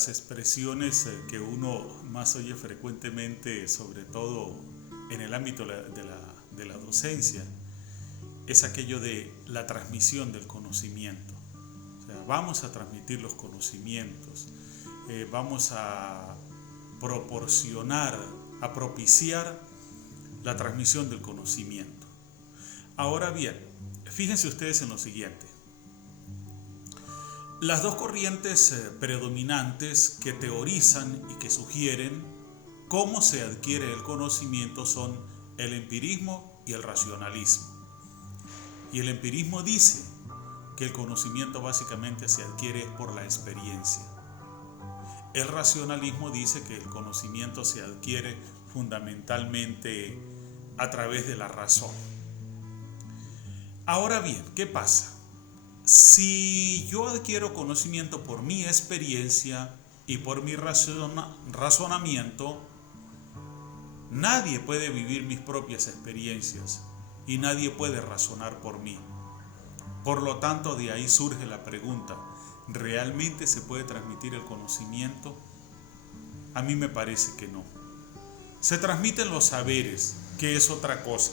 las expresiones que uno más oye frecuentemente, sobre todo en el ámbito de la docencia, es aquello de la transmisión del conocimiento. O sea, vamos a transmitir los conocimientos, vamos a proporcionar, a propiciar la transmisión del conocimiento. Ahora bien, fíjense ustedes en lo siguiente. Las dos corrientes predominantes que teorizan y que sugieren cómo se adquiere el conocimiento son el empirismo y el racionalismo. Y el empirismo dice que el conocimiento básicamente se adquiere por la experiencia. El racionalismo dice que el conocimiento se adquiere fundamentalmente a través de la razón. Ahora bien, ¿qué pasa? Si yo adquiero conocimiento por mi experiencia y por mi razonamiento, nadie puede vivir mis propias experiencias y nadie puede razonar por mí. Por lo tanto, de ahí surge la pregunta, ¿realmente se puede transmitir el conocimiento? A mí me parece que no. Se transmiten los saberes, que es otra cosa.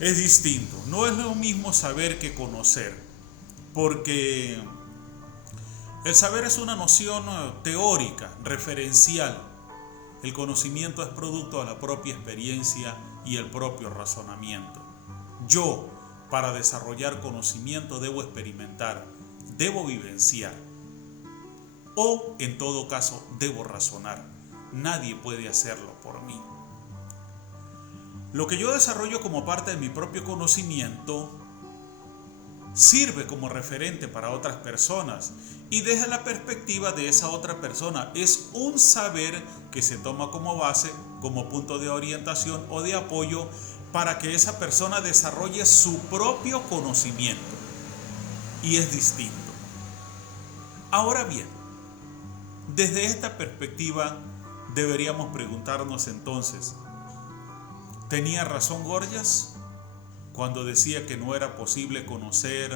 Es distinto, no es lo mismo saber que conocer. Porque el saber es una noción teórica, referencial. El conocimiento es producto de la propia experiencia y el propio razonamiento. Yo, para desarrollar conocimiento, debo experimentar, debo vivenciar. O, en todo caso, debo razonar. Nadie puede hacerlo por mí. Lo que yo desarrollo como parte de mi propio conocimiento sirve como referente para otras personas y desde la perspectiva de esa otra persona es un saber que se toma como base, como punto de orientación o de apoyo para que esa persona desarrolle su propio conocimiento y es distinto. Ahora bien, desde esta perspectiva deberíamos preguntarnos entonces, ¿tenía razón Gorgias cuando decía que no era posible conocer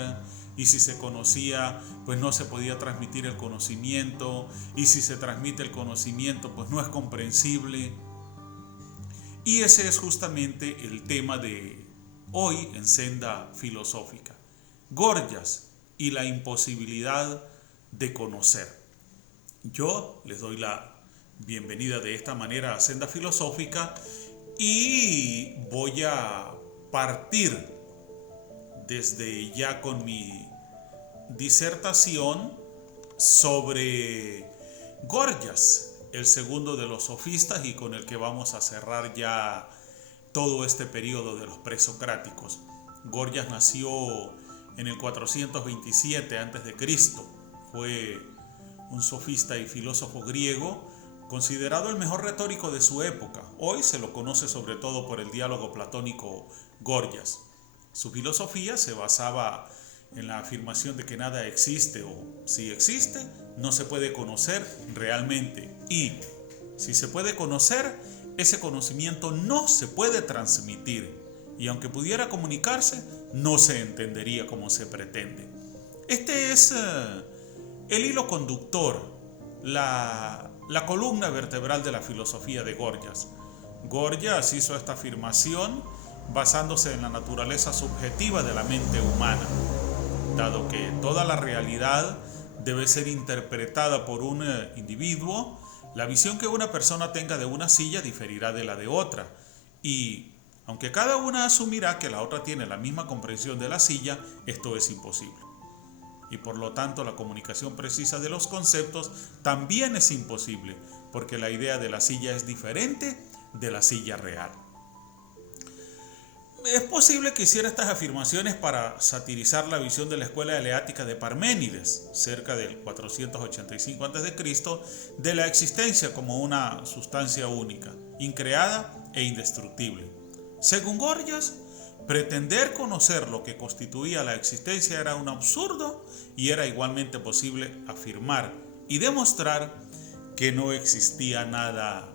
y si se conocía pues no se podía transmitir el conocimiento y si se transmite el conocimiento pues no es comprensible? Y ese es justamente el tema de hoy en Senda Filosófica, Gorgias y la imposibilidad de conocer. Yo les doy la bienvenida de esta manera a Senda Filosófica y voy a partir desde ya con mi disertación sobre Gorgias, el segundo de los sofistas y con el que vamos a cerrar ya todo este periodo de los presocráticos. Gorgias nació en el 427 a.C., fue un sofista y filósofo griego considerado el mejor retórico de su época. Hoy se lo conoce sobre todo por el diálogo platónico Gorgias. Su filosofía se basaba en la afirmación de que nada existe o si existe, no se puede conocer realmente. Y si se puede conocer, ese conocimiento no se puede transmitir. Y aunque pudiera comunicarse, no se entendería como se pretende. Este es el hilo conductor, la columna vertebral de la filosofía de Gorgias. Gorgias hizo esta afirmación basándose en la naturaleza subjetiva de la mente humana, dado que toda la realidad debe ser interpretada por un individuo. La visión que una persona tenga de una silla diferirá de la de otra, y aunque cada una asumirá que la otra tiene la misma comprensión de la silla, esto es imposible. Y por lo tanto la comunicación precisa de los conceptos también es imposible, porque la idea de la silla es diferente de la silla real. Es posible que hiciera estas afirmaciones para satirizar la visión de la escuela eleática de Parménides, cerca del 485 a.C., de la existencia como una sustancia única, increada e indestructible. Según Gorgias, pretender conocer lo que constituía la existencia era un absurdo y era igualmente posible afirmar y demostrar que no existía nada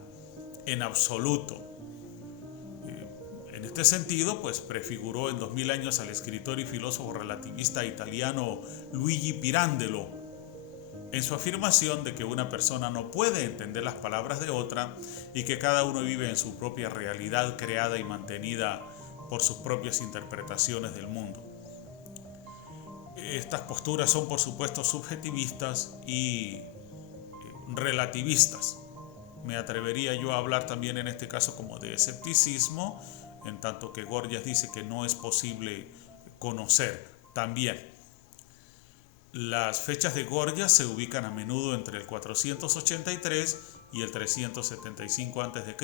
en absoluto. En este sentido, pues prefiguró en 2000 años al escritor y filósofo relativista italiano Luigi Pirandello, en su afirmación de que una persona no puede entender las palabras de otra y que cada uno vive en su propia realidad creada y mantenida por sus propias interpretaciones del mundo. Estas posturas son, por supuesto, subjetivistas y relativistas. Me atrevería yo a hablar también en este caso como de escepticismo, en tanto que Gorgias dice que no es posible conocer también. Las fechas de Gorgias se ubican a menudo entre el 483 y el 375 a.C.,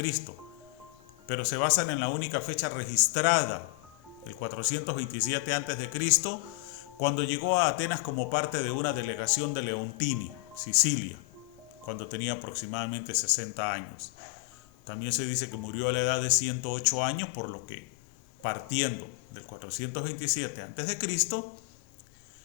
pero se basan en la única fecha registrada, el 427 a.C., cuando llegó a Atenas como parte de una delegación de Leontini, Sicilia, cuando tenía aproximadamente 60 años. También se dice que murió a la edad de 108 años, por lo que, partiendo del 427 a.C.,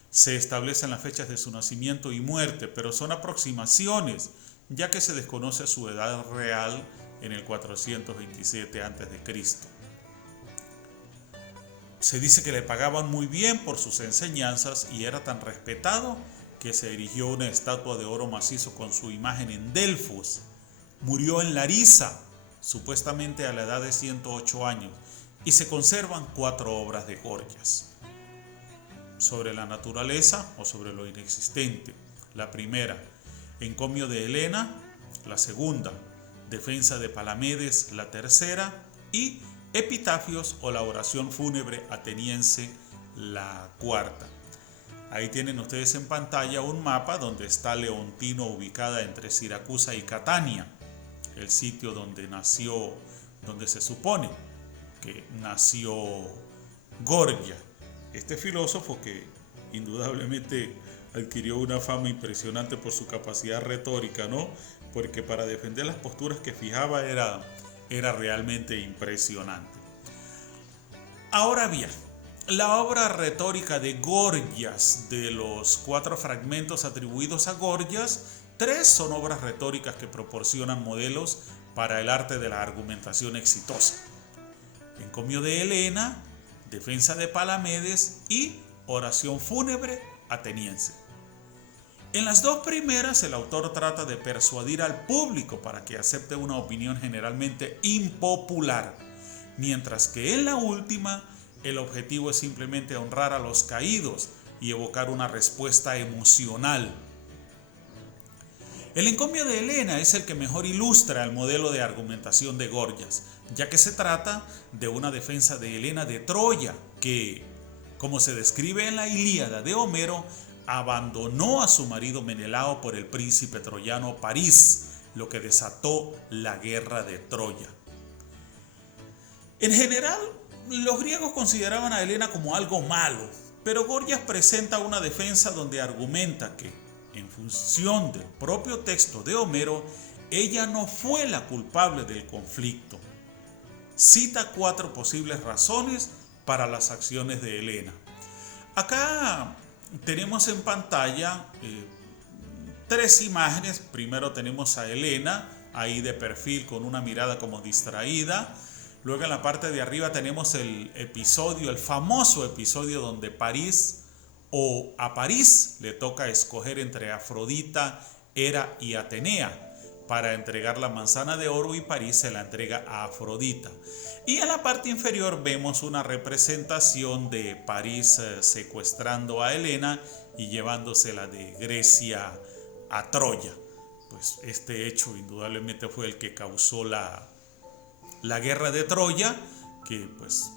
se establecen las fechas de su nacimiento y muerte, pero son aproximaciones, ya que se desconoce su edad real en el 427 a.C. Se dice que le pagaban muy bien por sus enseñanzas y era tan respetado que se erigió una estatua de oro macizo con su imagen en Delfos. Murió en Larisa, supuestamente a la edad de 108 años, y se conservan 4 obras de Gorgias sobre la naturaleza o sobre lo inexistente. La primera, Encomio de Helena; la segunda, Defensa de Palamedes; la tercera, y Epitafios o la oración fúnebre ateniense; la cuarta. Ahí tienen ustedes en pantalla un mapa donde está Leontino ubicada entre Siracusa y Catania, el sitio donde nació, donde se supone que nació Gorgias, este filósofo que indudablemente adquirió una fama impresionante por su capacidad retórica, ¿no? Porque para defender las posturas que fijaba era realmente impresionante. Ahora bien, la obra retórica de Gorgias, de los 4 fragmentos atribuidos a Gorgias, 3 son obras retóricas que proporcionan modelos para el arte de la argumentación exitosa: Encomio de Helena, Defensa de Palamedes y Oración fúnebre ateniense. En las 2 primeras, el autor trata de persuadir al público para que acepte una opinión generalmente impopular, mientras que en la última, el objetivo es simplemente honrar a los caídos y evocar una respuesta emocional. El Encomio de Helena es el que mejor ilustra el modelo de argumentación de Gorgias, ya que se trata de una defensa de Helena de Troya, que, como se describe en la Ilíada de Homero, abandonó a su marido Menelao por el príncipe troyano París, lo que desató la guerra de Troya. En general, los griegos consideraban a Helena como algo malo, pero Gorgias presenta una defensa donde argumenta que, en función del propio texto de Homero, ella no fue la culpable del conflicto. Cita 4 posibles razones para las acciones de Helena. Acá tenemos en pantalla 3 imágenes. Primero tenemos a Helena, ahí de perfil con una mirada como distraída. Luego en la parte de arriba tenemos el famoso episodio donde a París le toca escoger entre Afrodita, Hera y Atenea para entregar la manzana de oro, y París se la entrega a Afrodita. Y en la parte inferior vemos una representación de París secuestrando a Helena y llevándosela de Grecia a Troya. Pues este hecho indudablemente fue el que causó la guerra de Troya, que pues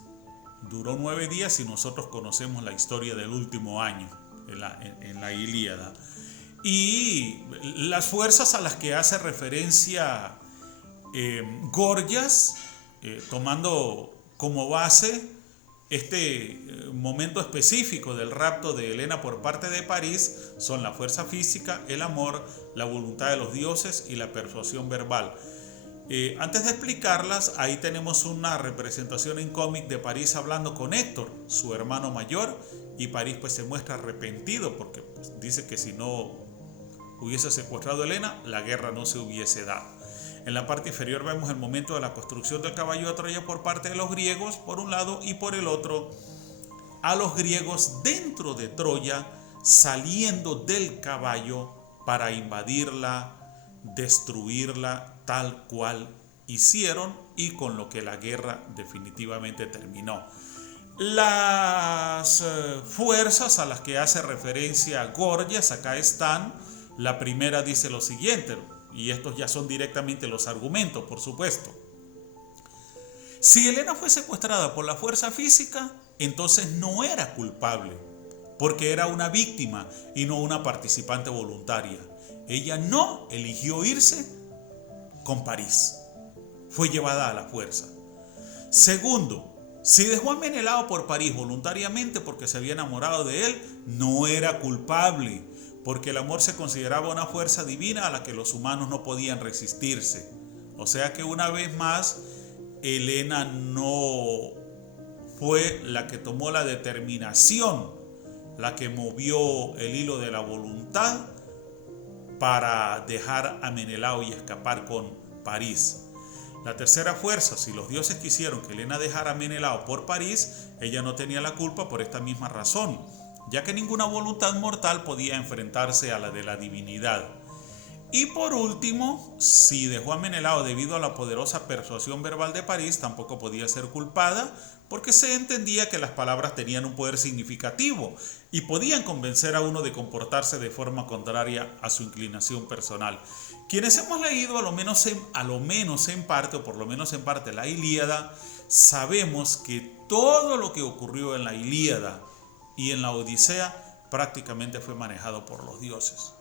duró 9 días y nosotros conocemos la historia del último año en la Ilíada. Y las fuerzas a las que hace referencia Gorgias, tomando como base este momento específico del rapto de Helena por parte de París, son la fuerza física, el amor, la voluntad de los dioses y la persuasión verbal. Antes de explicarlas, ahí tenemos una representación en cómic de París hablando con Héctor, su hermano mayor, y París pues se muestra arrepentido porque pues, dice que si no hubiese secuestrado a Helena, la guerra no se hubiese dado. En la parte inferior vemos el momento de la construcción del caballo de Troya por parte de los griegos, por un lado, y por el otro, a los griegos dentro de Troya, saliendo del caballo para invadirla, destruirla, tal cual hicieron, y con lo que la guerra definitivamente terminó. Las fuerzas a las que hace referencia Gorgias acá están. La primera dice lo siguiente, y estos ya son directamente los argumentos, por supuesto. Si Helena fue secuestrada por la fuerza física, entonces no era culpable, porque era una víctima y no una participante voluntaria. Ella no eligió irse con París, fue llevada a la fuerza. Segundo, si dejó a Menelao por París voluntariamente porque se había enamorado de él, no era culpable, porque el amor se consideraba una fuerza divina a la que los humanos no podían resistirse. O sea que una vez más, Helena no fue la que tomó la determinación, la que movió el hilo de la voluntad para dejar a Menelao y escapar con París. La tercera fuerza, si los dioses quisieron que Helena dejara a Menelao por París, ella no tenía la culpa por esta misma razón, ya que ninguna voluntad mortal podía enfrentarse a la de la divinidad. Y por último, si dejó a Menelao debido a la poderosa persuasión verbal de París, tampoco podía ser culpada, porque se entendía que las palabras tenían un poder significativo y podían convencer a uno de comportarse de forma contraria a su inclinación personal. Quienes hemos leído a lo menos en parte, o por lo menos en parte, la Ilíada, sabemos que todo lo que ocurrió en la Ilíada y en la Odisea prácticamente fue manejado por los dioses.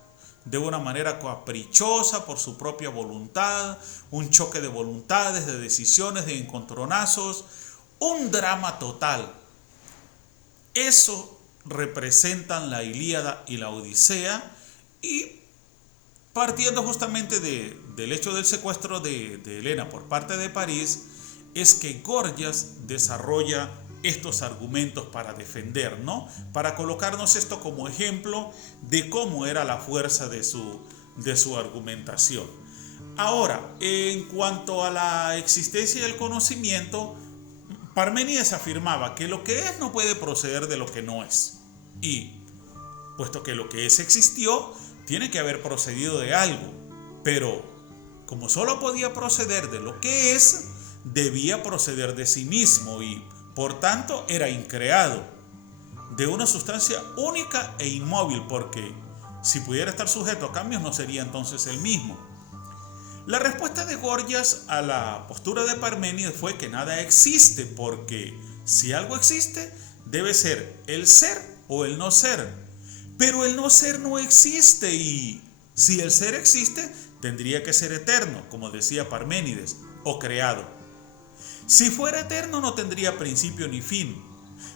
De una manera caprichosa, por su propia voluntad, un choque de voluntades, de decisiones, de encontronazos, un drama total. Eso representan la Ilíada y la Odisea, y partiendo justamente del hecho del secuestro de Helena por parte de París, es que Gorgias desarrolla estos argumentos para defender, ¿no? Para colocarnos esto como ejemplo de cómo era la fuerza de su argumentación. Ahora, en cuanto a la existencia y el conocimiento, Parménides afirmaba que lo que es no puede proceder de lo que no es. Y, puesto que lo que es existió, tiene que haber procedido de algo. Pero, como solo podía proceder de lo que es, debía proceder de sí mismo y, por tanto, era increado, de una sustancia única e inmóvil, porque si pudiera estar sujeto a cambios no sería entonces el mismo. La respuesta de Gorgias a la postura de Parménides fue que nada existe, porque si algo existe, debe ser el ser o el no ser. Pero el no ser no existe, y si el ser existe, tendría que ser eterno, como decía Parménides, o creado. Si fuera eterno, no tendría principio ni fin,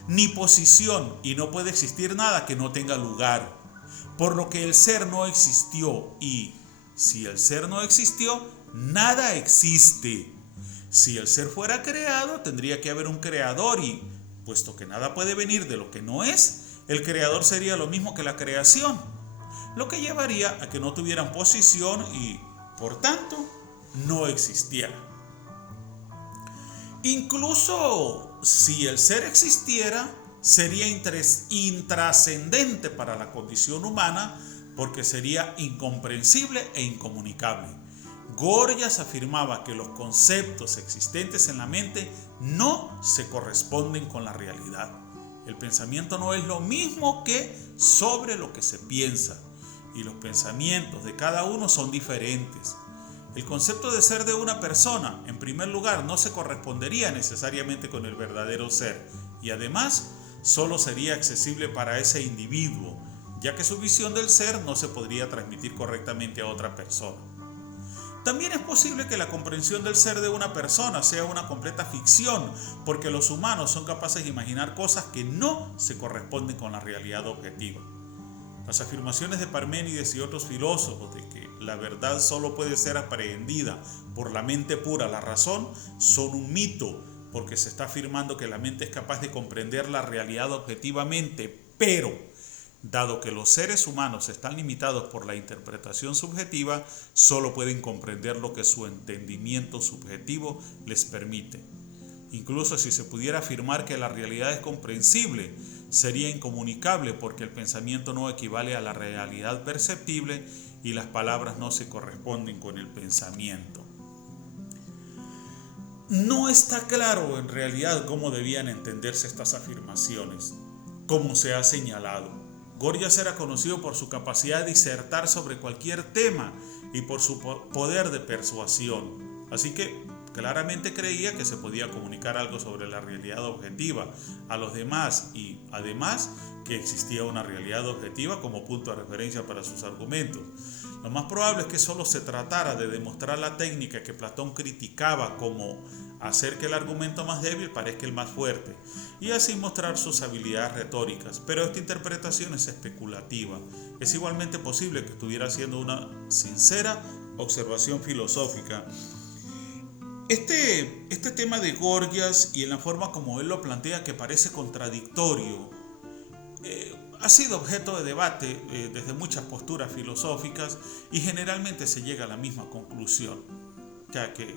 ni posición, y no puede existir nada que no tenga lugar, por lo que el ser no existió, y si el ser no existió, nada existe. Si el ser fuera creado, tendría que haber un creador, y puesto que nada puede venir de lo que no es, el creador sería lo mismo que la creación, lo que llevaría a que no tuvieran posición y, por tanto, no existiera. Incluso si el ser existiera, sería intrascendente para la condición humana, porque sería incomprensible e incomunicable. Gorgias afirmaba que los conceptos existentes en la mente no se corresponden con la realidad. El pensamiento no es lo mismo que sobre lo que se piensa, y los pensamientos de cada uno son diferentes. El concepto de ser de una persona, en primer lugar, no se correspondería necesariamente con el verdadero ser, y además solo sería accesible para ese individuo, ya que su visión del ser no se podría transmitir correctamente a otra persona. También es posible que la comprensión del ser de una persona sea una completa ficción, porque los humanos son capaces de imaginar cosas que no se corresponden con la realidad objetiva. Las afirmaciones de Parménides y otros filósofos de que la verdad solo puede ser aprehendida por la mente pura, la razón, son un mito, porque se está afirmando que la mente es capaz de comprender la realidad objetivamente, pero dado que los seres humanos están limitados por la interpretación subjetiva, solo pueden comprender lo que su entendimiento subjetivo les permite. Incluso si se pudiera afirmar que la realidad es comprensible, sería incomunicable, porque el pensamiento no equivale a la realidad perceptible y las palabras no se corresponden con el pensamiento. No está claro en realidad cómo debían entenderse estas afirmaciones, como se ha señalado. Gorgias era conocido por su capacidad de disertar sobre cualquier tema y por su poder de persuasión. Así que claramente creía que se podía comunicar algo sobre la realidad objetiva a los demás y además que existía una realidad objetiva como punto de referencia para sus argumentos. Lo más probable es que solo se tratara de demostrar la técnica que Platón criticaba, como hacer que el argumento más débil parezca el más fuerte y así mostrar sus habilidades retóricas, pero esta interpretación es especulativa. Es igualmente posible que estuviera haciendo una sincera observación filosófica. Este tema de Gorgias y en la forma como él lo plantea, que parece contradictorio, ha sido objeto de debate desde muchas posturas filosóficas y generalmente se llega a la misma conclusión, ya que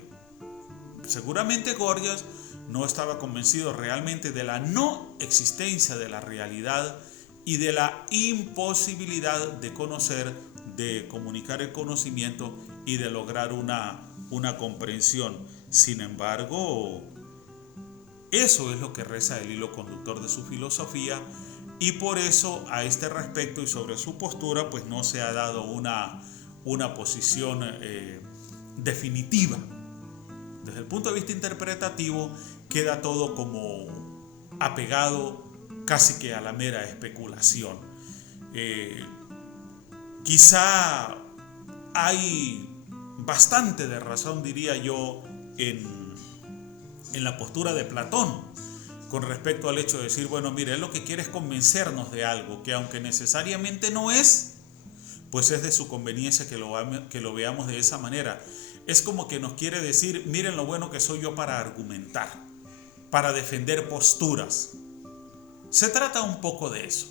seguramente Gorgias no estaba convencido realmente de la no existencia de la realidad y de la imposibilidad de conocer, de comunicar el conocimiento y de lograr una comprensión. Sin embargo, eso es lo que reza el hilo conductor de su filosofía y por eso a este respecto y sobre su postura pues no se ha dado una posición definitiva. Desde el punto de vista interpretativo queda todo como apegado casi que a la mera especulación. Quizá hay bastante de razón, diría yo, en la postura de Platón con respecto al hecho de decir, bueno, mire, él lo que quiere es convencernos de algo que aunque necesariamente no es, pues es de su conveniencia que lo veamos de esa manera. Es como que nos quiere decir, miren lo bueno que soy yo para argumentar, para defender posturas. Se trata un poco de eso.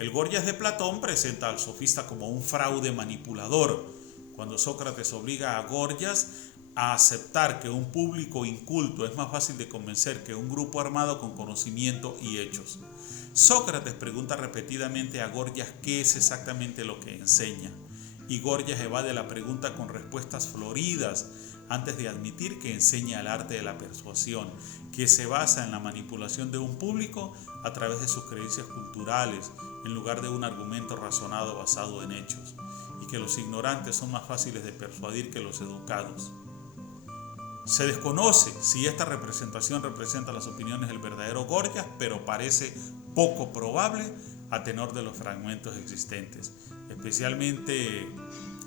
El Gorgias de Platón presenta al sofista como un fraude manipulador, cuando Sócrates obliga a Gorgias a aceptar que un público inculto es más fácil de convencer que un grupo armado con conocimiento y hechos. Sócrates pregunta repetidamente a Gorgias qué es exactamente lo que enseña, y Gorgias evade la pregunta con respuestas floridas antes de admitir que enseña el arte de la persuasión, que se basa en la manipulación de un público a través de sus creencias culturales, en lugar de un argumento razonado basado en hechos, y que los ignorantes son más fáciles de persuadir que los educados. Se desconoce si esta representación representa las opiniones del verdadero Gorgias, pero parece poco probable a tenor de los fragmentos existentes, especialmente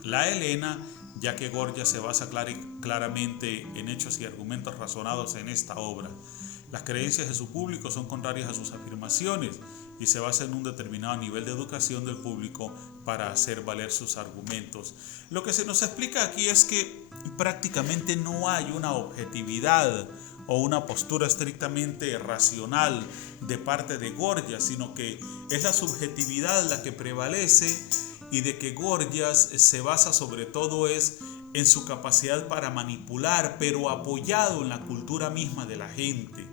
la Helena, ya que Gorgias se basa claramente en hechos y argumentos razonados en esta obra. Las creencias de su público son contrarias a sus afirmaciones y se basa en un determinado nivel de educación del público para hacer valer sus argumentos. Lo que se nos explica aquí es que prácticamente no hay una objetividad o una postura estrictamente racional de parte de Gorgias, sino que es la subjetividad la que prevalece y de que Gorgias se basa sobre todo en su capacidad para manipular, pero apoyado en la cultura misma de la gente.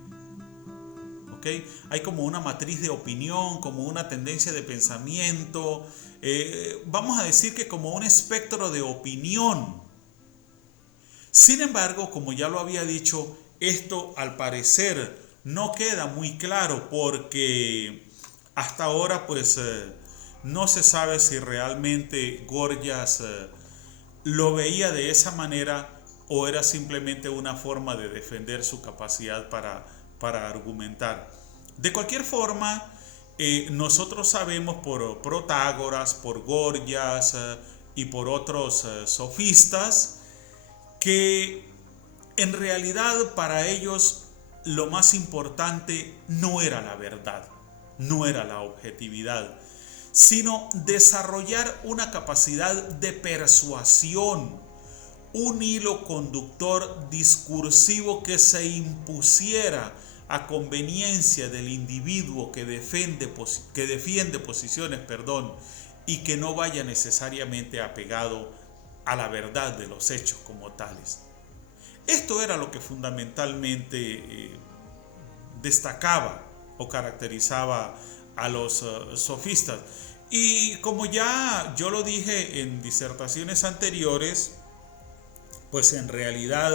¿Okay? Hay como una matriz de opinión, como una tendencia de pensamiento, vamos a decir que como un espectro de opinión. Sin embargo, como ya lo había dicho, esto al parecer no queda muy claro porque hasta ahora pues no se sabe si realmente Gorgias lo veía de esa manera o era simplemente una forma de defender su capacidad para argumentar. De cualquier forma, nosotros sabemos por Protágoras, por Gorgias y por otros sofistas que en realidad para ellos lo más importante no era la verdad, no era la objetividad, sino desarrollar una capacidad de persuasión, un hilo conductor discursivo que se impusiera a conveniencia del individuo que defiende posiciones, y que no vaya necesariamente apegado a la verdad de los hechos como tales. Esto era lo que fundamentalmente destacaba o caracterizaba a los sofistas. Y como ya yo lo dije en disertaciones anteriores, pues en realidad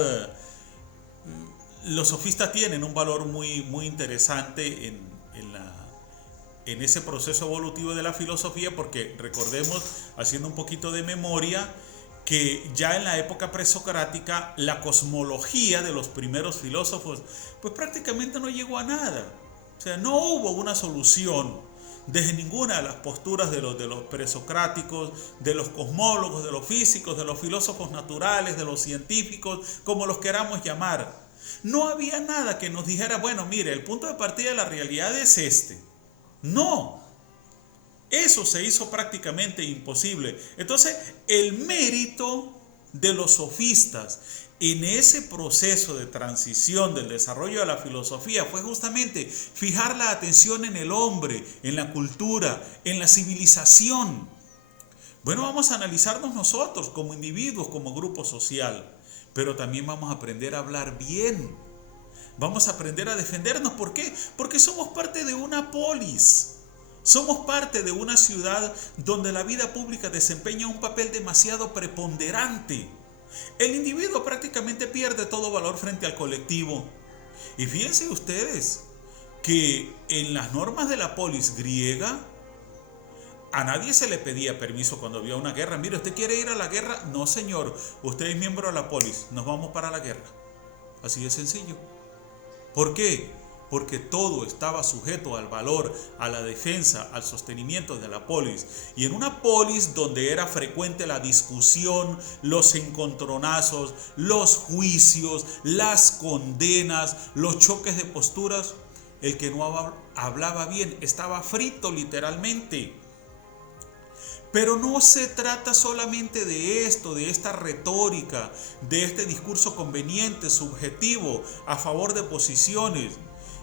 los sofistas tienen un valor muy interesante en ese proceso evolutivo de la filosofía, porque recordemos, haciendo un poquito de memoria, que ya en la época presocrática la cosmología de los primeros filósofos pues prácticamente no llegó a nada. O sea, no hubo una solución desde ninguna de las posturas de los presocráticos, de los cosmólogos, de los físicos, de los filósofos naturales, de los científicos, como los queramos llamar. No había nada que nos dijera, bueno, mire, el punto de partida de la realidad es este. No, eso se hizo prácticamente imposible. Entonces, el mérito de los sofistas en ese proceso de transición del desarrollo de la filosofía fue justamente fijar la atención en el hombre, en la cultura, en la civilización. Bueno, vamos a analizarnos nosotros como individuos, como grupo social, pero también vamos a aprender a hablar bien. Vamos a aprender a defendernos. ¿Por qué? Porque somos parte de una polis. Somos parte de una ciudad donde la vida pública desempeña un papel demasiado preponderante. El individuo prácticamente pierde todo valor frente al colectivo. Y fíjense ustedes que en las normas de la polis griega, a nadie se le pedía permiso cuando había una guerra. Mire, ¿usted quiere ir a la guerra? No, señor, usted es miembro de la polis, nos vamos para la guerra. Así de sencillo. ¿Por qué? Porque todo estaba sujeto al valor, a la defensa, al sostenimiento de la polis. Y en una polis donde era frecuente la discusión, los encontronazos, los juicios, las condenas, los choques de posturas, el que no hablaba bien estaba frito literalmente. Pero no se trata solamente de esto, de esta retórica, de este discurso conveniente, subjetivo, a favor de posiciones.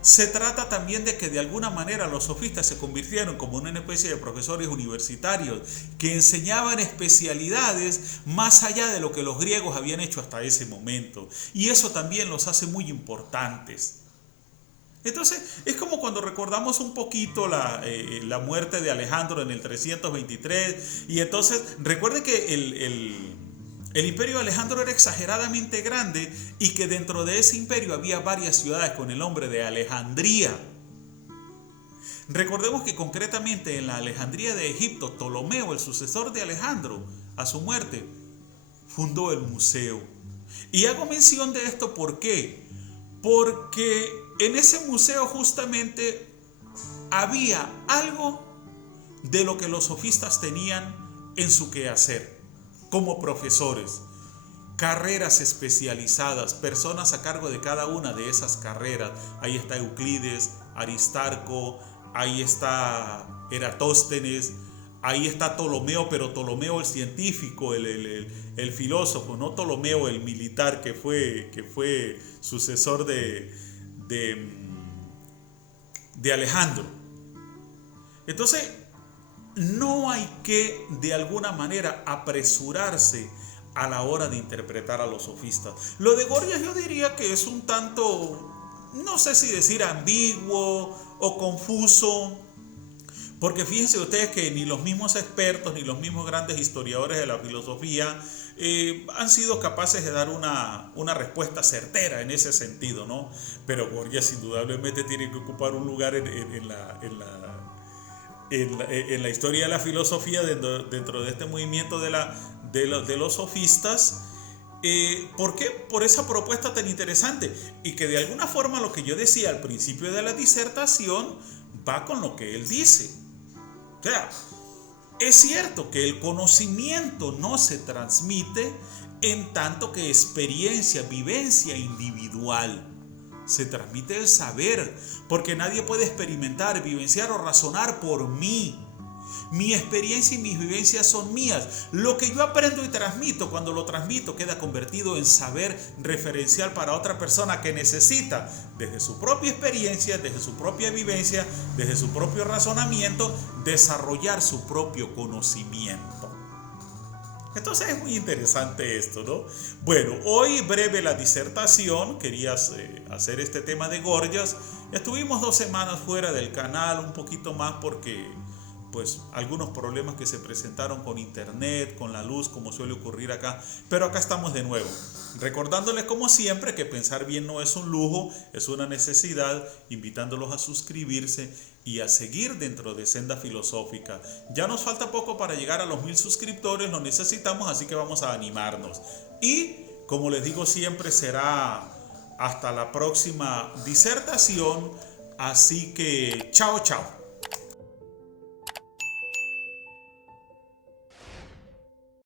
Se trata también de que de alguna manera los sofistas se convirtieron como una especie de profesores universitarios que enseñaban especialidades más allá de lo que los griegos habían hecho hasta ese momento. Y eso también los hace muy importantes. Entonces, es como cuando recordamos un poquito la muerte de Alejandro en el 323. Y entonces, recuerde que el imperio de Alejandro era exageradamente grande y que dentro de ese imperio había varias ciudades con el nombre de Alejandría. Recordemos que concretamente en la Alejandría de Egipto, Ptolomeo, el sucesor de Alejandro, a su muerte, fundó el museo. Y hago mención de esto, ¿por qué? Porque en ese museo justamente había algo de lo que los sofistas tenían en su quehacer como profesores. Carreras especializadas, personas a cargo de cada una de esas carreras. Ahí está Euclides, Aristarco, ahí está Eratóstenes, ahí está Ptolomeo, pero Ptolomeo el científico, el filósofo, no Ptolomeo el militar que fue sucesor de Alejandro. Entonces, no hay que de alguna manera apresurarse a la hora de interpretar a los sofistas. Lo de Gorgias yo diría que es un tanto, no sé si decir ambiguo o confuso, porque fíjense ustedes que ni los mismos expertos ni los mismos grandes historiadores de la filosofía han sido capaces de dar una respuesta certera en ese sentido, ¿no? Pero Gorgias indudablemente tiene que ocupar un lugar en la historia de la filosofía dentro de este movimiento de los sofistas. ¿Por qué? Por esa propuesta tan interesante y que de alguna forma lo que yo decía al principio de la disertación va con lo que él dice. O sea, es cierto que el conocimiento no se transmite en tanto que experiencia, vivencia individual. Se transmite el saber, porque nadie puede experimentar, vivenciar o razonar por mí. Mi experiencia y mis vivencias son mías. Lo que yo aprendo y transmito, cuando lo transmito, queda convertido en saber referencial para otra persona que necesita, desde su propia experiencia, desde su propia vivencia, desde su propio razonamiento, desarrollar su propio conocimiento. Entonces es muy interesante esto, ¿no? Bueno, hoy breve la disertación, quería hacer este tema de Gorgias. Estuvimos 2 semanas fuera del canal, un poquito más porque pues algunos problemas que se presentaron con internet, con la luz, como suele ocurrir acá. Pero acá estamos de nuevo, recordándoles como siempre que pensar bien no es un lujo, es una necesidad, invitándolos a suscribirse y a seguir dentro de Senda Filosófica. Ya nos falta poco para llegar a los 1000 suscriptores, lo necesitamos, así que vamos a animarnos. Y como les digo siempre, será hasta la próxima disertación, así que chao, chao.